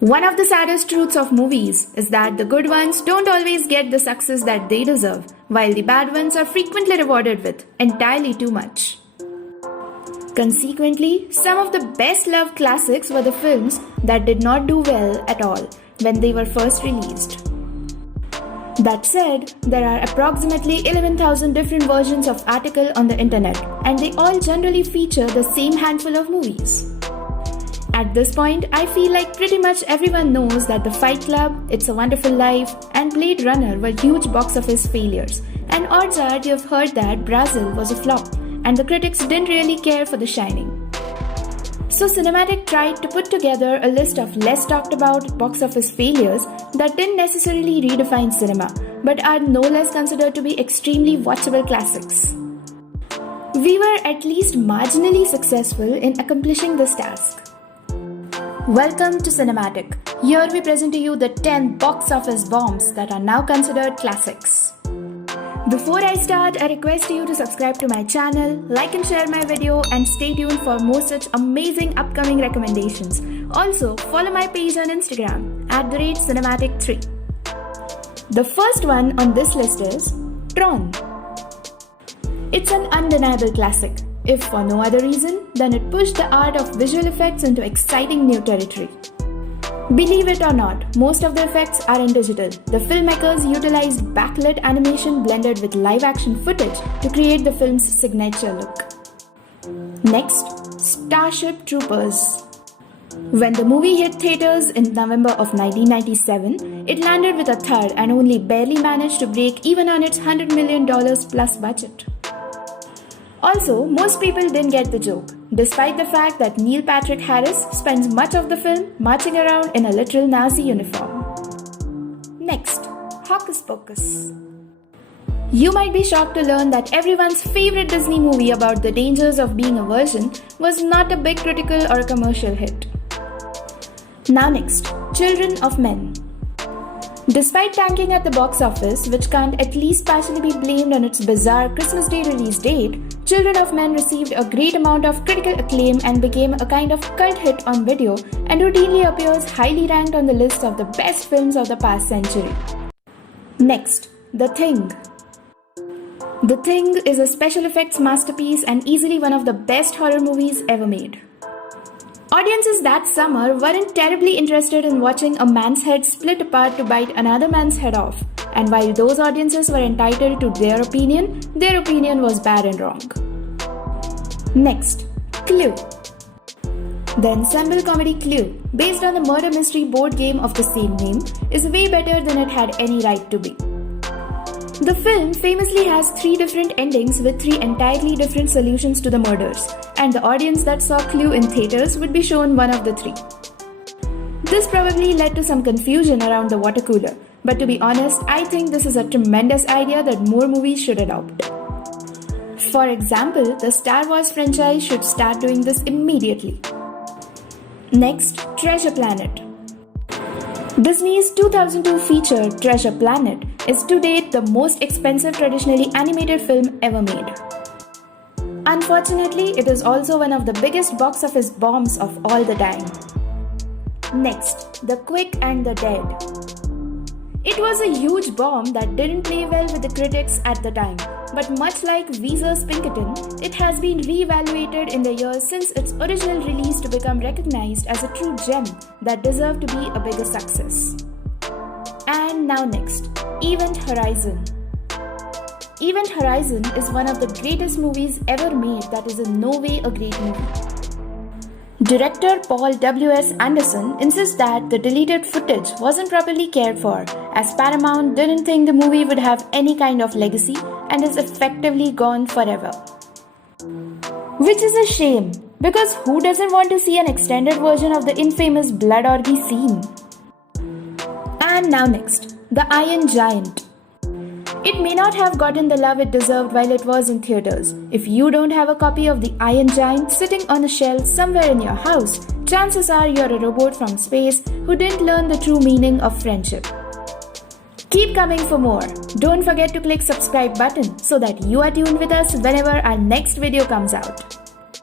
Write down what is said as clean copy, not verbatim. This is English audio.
One of the saddest truths of movies is that the good ones don't always get the success that they deserve, while the bad ones are frequently rewarded with entirely too much. Consequently, some of the best-loved classics were the films that did not do well at all when they were first released. That said, there are approximately 11,000 different versions of article on the internet, and they all generally feature the same handful of movies. At this point, I feel like pretty much everyone knows that The Fight Club, It's a Wonderful Life, and Blade Runner were huge box office failures, and odds are you've heard that Brazil was a flop, and the critics didn't really care for The Shining. So Cinematic tried to put together a list of less talked about box office failures that didn't necessarily redefine cinema, but are no less considered to be extremely watchable classics. We were at least marginally successful in accomplishing this task. Welcome to Cinematic. Here we present to you the 10 box office bombs that are now considered classics. Before I start, I request you to subscribe to my channel, like and share my video, and stay tuned for more such amazing upcoming recommendations. Also, follow my page on Instagram @cinematic3. The first one on this list is Tron. It's an undeniable classic. If for no other reason, then it pushed the art of visual effects into exciting new territory. Believe it or not, most of the effects are in digital. The filmmakers utilized backlit animation blended with live-action footage to create the film's signature look. Next, Starship Troopers. When the movie hit theaters in November of 1997, it landed with a thud and only barely managed to break even on its $100 million plus budget. Also, most people didn't get the joke, despite the fact that Neil Patrick Harris spends much of the film marching around in a literal Nazi uniform. Next, Hawkish Pocus. You might be shocked to learn that everyone's favorite Disney movie about the dangers of being a virgin was not a big critical or commercial hit. Now next, Children of Men. Despite tanking at the box office, which can't at least partially be blamed on its bizarre Christmas Day release date, Children of Men received a great amount of critical acclaim and became a kind of cult hit on video and routinely appears highly ranked on the list of the best films of the past century. Next, The Thing. The Thing is a special effects masterpiece and easily one of the best horror movies ever made. Audiences that summer weren't terribly interested in watching a man's head split apart to bite another man's head off, and while those audiences were entitled to their opinion was bad and wrong. Next, Clue. The ensemble comedy Clue, based on the murder mystery board game of the same name, is way better than it had any right to be. The film famously has 3 different endings with 3 entirely different solutions to the murders, and the audience that saw Clue in theaters would be shown one of the 3. This probably led to some confusion around the water cooler, but to be honest, I think this is a tremendous idea that more movies should adopt. For example, the Star Wars franchise should start doing this immediately. Next, Treasure Planet. Disney's 2002 feature Treasure Planet is to date the most expensive traditionally animated film ever made. Unfortunately, it is also one of the biggest box office bombs of all the time. Next, The Quick and the Dead. It was a huge bomb that didn't play well with the critics at the time, but much like Weezer's Pinkerton, it has been re-evaluated in the years since its original release to become recognized as a true gem that deserved to be a bigger success. And now next, Event Horizon. Event Horizon is one of the greatest movies ever made that is in no way a great movie. Director Paul W.S. Anderson insists that the deleted footage wasn't properly cared for, as Paramount didn't think the movie would have any kind of legacy and is effectively gone forever. Which is a shame, because who doesn't want to see an extended version of the infamous blood orgy scene? And now next, The Iron Giant. It may not have gotten the love it deserved while it was in theaters. If you don't have a copy of The Iron Giant sitting on a shelf somewhere in your house, chances are you're a robot from space who didn't learn the true meaning of friendship. Keep coming for more. Don't forget to click subscribe button so that you are tuned with us whenever our next video comes out.